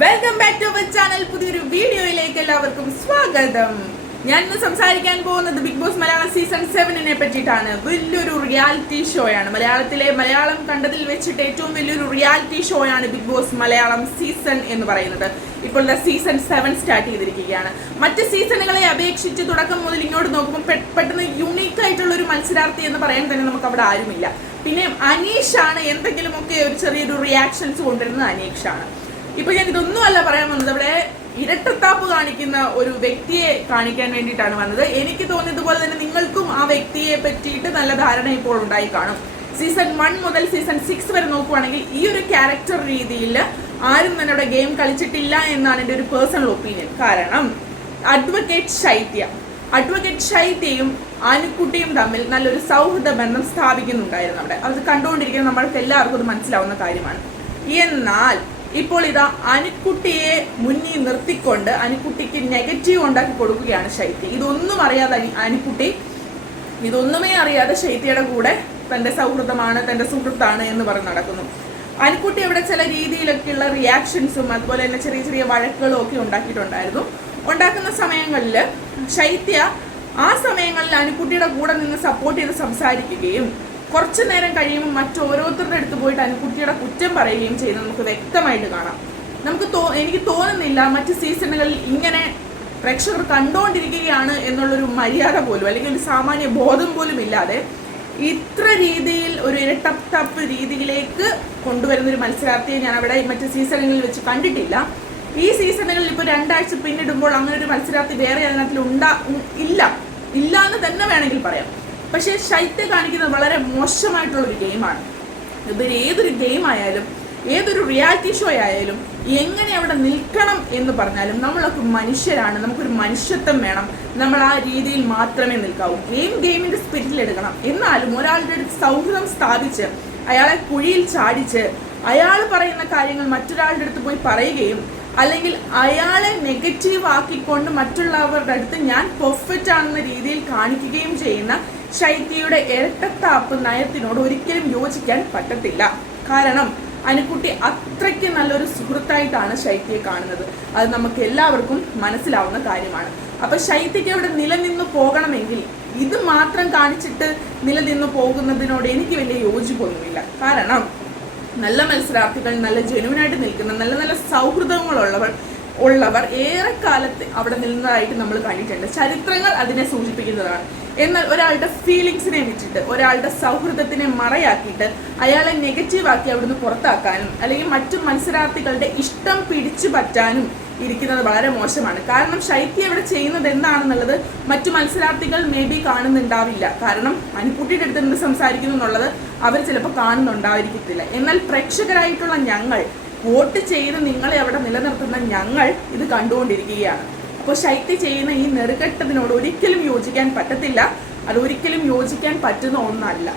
Welcome back to channel പുതിയൊരു വീഡിയോയിലേക്ക് എല്ലാവർക്കും സ്വാഗതം. ഞാൻ ഇന്ന് സംസാരിക്കാൻ പോകുന്നത് ബിഗ് ബോസ് മലയാളം സീസൺ സെവനിനെ പറ്റിയിട്ടാണ്. വലിയൊരു റിയാലിറ്റി ഷോയാണ് മലയാളത്തിലെ മലയാളം കണ്ടതിൽ വെച്ചിട്ട് ഏറ്റവും വലിയൊരു റിയാലിറ്റി ഷോയാണ് ബിഗ് ബോസ് മലയാളം സീസൺ എന്ന് പറയുന്നത്. ഇപ്പോഴത്തെ സീസൺ സെവൻ സ്റ്റാർട്ട് ചെയ്തിരിക്കുകയാണ്. മറ്റ് സീസണുകളെ അപേക്ഷിച്ച് തുടക്കം മുതൽ ഇങ്ങോട്ട് നോക്കുമ്പോൾ പെട്ടെന്ന് യുണീക്ക് ആയിട്ടുള്ള ഒരു മത്സരാർത്ഥി എന്ന് പറയാൻ തന്നെ നമുക്ക് അവിടെ ആരുമില്ല. പിന്നെ അനീഷാണ് എന്തെങ്കിലുമൊക്കെ ഒരു ചെറിയൊരു റിയാക്ഷൻസ് കൊണ്ടുവരുന്നത് അനീഷാണ് ഇപ്പൊ ഞാൻ ഇതൊന്നും അല്ല പറയാൻ വന്നത്. അവിടെ ഇരട്ടത്താപ്പ് കാണിക്കുന്ന ഒരു വ്യക്തിയെ കാണിക്കാൻ വേണ്ടിയിട്ടാണ് വന്നത്. എനിക്ക് തോന്നിയതുപോലെ തന്നെ നിങ്ങൾക്കും ആ വ്യക്തിയെ പറ്റിയിട്ട് നല്ല ധാരണ ഇപ്പോൾ ഉണ്ടായി കാണും. സീസൺ വൺ മുതൽ സീസൺ സിക്സ് വരെ നോക്കുവാണെങ്കിൽ ഈ ഒരു ക്യാരക്ടർ രീതിയിൽ ആരും തന്നെ അവിടെ ഗെയിം കളിച്ചിട്ടില്ല എന്നാണ് എന്റെ ഒരു പേഴ്സണൽ ഒപ്പീനിയൻ. കാരണം അഡ്വക്കേറ്റ് ശൈത്യ. അഡ്വക്കേറ്റ് ശൈത്യയും ആനുക്കുട്ടിയും തമ്മിൽ നല്ലൊരു സൗഹൃദ ബന്ധം സ്ഥാപിക്കുന്നുണ്ടായിരുന്നു അവിടെ. അത് കണ്ടുകൊണ്ടിരിക്കുന്ന നമ്മൾക്ക് എല്ലാവർക്കും അത് മനസ്സിലാവുന്ന കാര്യമാണ്. എന്നാൽ ഇപ്പോൾ ഇതാ അനുക്കുട്ടിയെ മുന്നിൽ നിർത്തിക്കൊണ്ട് അനുക്കുട്ടിക്ക് നെഗറ്റീവ് ഉണ്ടാക്കി കൊടുക്കുകയാണ് ശൈത്യ. ഇതൊന്നും അറിയാതെ അനി- അനുക്കുട്ടി ഇതൊന്നുമേ അറിയാതെ ശൈത്യയുടെ കൂടെ തന്റെ സൗഹൃദമാണ് തന്റെ സുഹൃത്താണ് എന്ന് പറഞ്ഞ് നടക്കുന്നു. അനുക്കുട്ടി അവിടെ ചില രീതിയിലൊക്കെയുള്ള റിയാക്ഷൻസും അതുപോലെ തന്നെ ചെറിയ ചെറിയ വഴക്കുകളും ഒക്കെ ഉണ്ടാക്കിയിട്ടുണ്ടായിരുന്നു. ഉണ്ടാക്കുന്ന സമയങ്ങളിൽ ശൈത്യ ആ സമയങ്ങളിൽ അനുക്കുട്ടിയുടെ കൂടെ നിന്ന് സപ്പോർട്ട് ചെയ്ത് സംസാരിക്കുകയും കുറച്ചു നേരം കഴിയുമ്പോൾ മറ്റോരോരുത്തരുടെ അടുത്ത് പോയിട്ട് അനുക്കുട്ടിയുടെ കുറ്റം പറയുകയും ചെയ്യുന്നത് നമുക്ക് വ്യക്തമായിട്ട് കാണാം. നമുക്ക് തോ എനിക്ക് തോന്നുന്നില്ല മറ്റ് സീസണുകളിൽ ഇങ്ങനെ പ്രേക്ഷകർ കണ്ടുകൊണ്ടിരിക്കുകയാണ് എന്നുള്ളൊരു മര്യാദ പോലും അല്ലെങ്കിൽ ഒരു സാമാന്യ ബോധം പോലും ഇല്ലാതെ ഇത്ര രീതിയിൽ ഒരു ഇരട്ടപ്പ് രീതിയിലേക്ക് കൊണ്ടുവരുന്ന ഒരു മത്സരാർത്ഥിയെ ഞാൻ അവിടെ മറ്റ് സീസണുകളിൽ വെച്ച് കണ്ടിട്ടില്ല. ഈ സീസണുകളിൽ ഇപ്പോൾ രണ്ടാഴ്ച പിന്നിടുമ്പോൾ അങ്ങനെ ഒരു മത്സരാർത്ഥി വേറെ അതിനകത്തിൽ ഉണ്ടാ ഇല്ല. ഇല്ല എന്ന് തന്നെ വേണമെങ്കിൽ പറയാം. പക്ഷേ ശൈത്യ കാണിക്കുന്നത് വളരെ മോശമായിട്ടുള്ള ഒരു ഗെയിമാണ്. ഇത് ഏതൊരു ഗെയിം ആയാലും ഏതൊരു റിയാലിറ്റി ഷോ ആയാലും എങ്ങനെ അവിടെ നിൽക്കണം എന്ന് പറഞ്ഞാലും നമ്മളൊക്കെ മനുഷ്യരാണ്. നമുക്കൊരു മനുഷ്യത്വം വേണം. നമ്മൾ ആ രീതിയിൽ മാത്രമേ നിൽക്കാവൂ. ഗെയിം ഗെയിമിന്റെ സ്പിരിറ്റിൽ എടുക്കണം. എന്നാലും ഒരാളുടെ അടുത്ത് സൗഹൃദം സ്ഥാപിച്ച് അയാളെ കുഴിയിൽ ചാടിച്ച് അയാൾ പറയുന്ന കാര്യങ്ങൾ മറ്റൊരാളുടെ അടുത്ത് പോയി പറയുകയും അല്ലെങ്കിൽ അയാളെ നെഗറ്റീവ് ആക്കിക്കൊണ്ട് മറ്റുള്ളവരുടെ അടുത്ത് ഞാൻ പെർഫെക്റ്റ് ആണെന്ന രീതിയിൽ കാണിക്കുകയും ചെയ്യുന്ന ശൈത്യയുടെ ഇരട്ടത്താപ്പ് നയത്തിനോട് ഒരിക്കലും യോജിക്കാൻ പറ്റത്തില്ല. കാരണം അനുക്കുട്ടി അത്രയ്ക്ക് നല്ലൊരു സുഹൃത്തായിട്ടാണ് ശൈത്യയെ കാണുന്നത്. അത് നമുക്ക് എല്ലാവർക്കും മനസ്സിലാവുന്ന കാര്യമാണ്. അപ്പൊ ശൈത്യക്ക് അവിടെ നിലനിന്ന് പോകണമെങ്കിൽ ഇത് മാത്രം കാണിച്ചിട്ട് നിലനിന്ന് പോകുന്നതിനോട് എനിക്ക് വലിയ യോജിപ്പൊന്നുമില്ല. കാരണം നല്ല മത്സരാർത്ഥികൾ നല്ല ജെനുവിനായിട്ട് നിൽക്കുന്ന നല്ല നല്ല സൗഹൃദങ്ങളുള്ളവർ ഉള്ളവർ ഏറെക്കാലത്ത് അവിടെ നിന്നതായിട്ട് നമ്മൾ കണ്ടിട്ടുണ്ട്. ചരിത്രങ്ങൾ അതിനെ സൂചിപ്പിക്കുന്നതാണ്. എന്നാൽ ഒരാളുടെ ഫീലിങ്സിനെ വിട്ടിട്ട് ഒരാളുടെ സൗഹൃദത്തിനെ മറയാക്കിയിട്ട് അയാളെ നെഗറ്റീവാക്കി അവിടുന്ന് പുറത്താക്കാനും അല്ലെങ്കിൽ മറ്റു മത്സരാർത്ഥികളുടെ ഇഷ്ടം പിടിച്ചു പറ്റാനും ഇരിക്കുന്നത് വളരെ മോശമാണ്. കാരണം ശൈത്യ ഇവിടെ ചെയ്യുന്നത് എന്താണെന്നുള്ളത് മറ്റു മത്സരാർത്ഥികൾ മേ ബി കാണുന്നുണ്ടാവില്ല. കാരണം അനുക്കുട്ടിയുടെ അടുത്ത് എന്ത് സംസാരിക്കുന്നു എന്നുള്ളത് അവർ ചിലപ്പോൾ കാണുന്നുണ്ടായിരിക്കത്തില്ല. എന്നാൽ പ്രേക്ഷകരായിട്ടുള്ള ഞങ്ങൾ വോട്ട് ചെയ്ത് നിങ്ങളെ അവിടെ നിലനിർത്തുന്ന ഞങ്ങൾ ഇത് കണ്ടുകൊണ്ടിരിക്കുകയാണ്. അപ്പോൾ ശൈത്യ ചെയ്യുന്ന ഈ നെറുകെട്ടതിനോട് ഒരിക്കലും യോജിക്കാൻ പറ്റത്തില്ല. അത് ഒരിക്കലും യോജിക്കാൻ പറ്റുന്ന ഒന്നല്ല.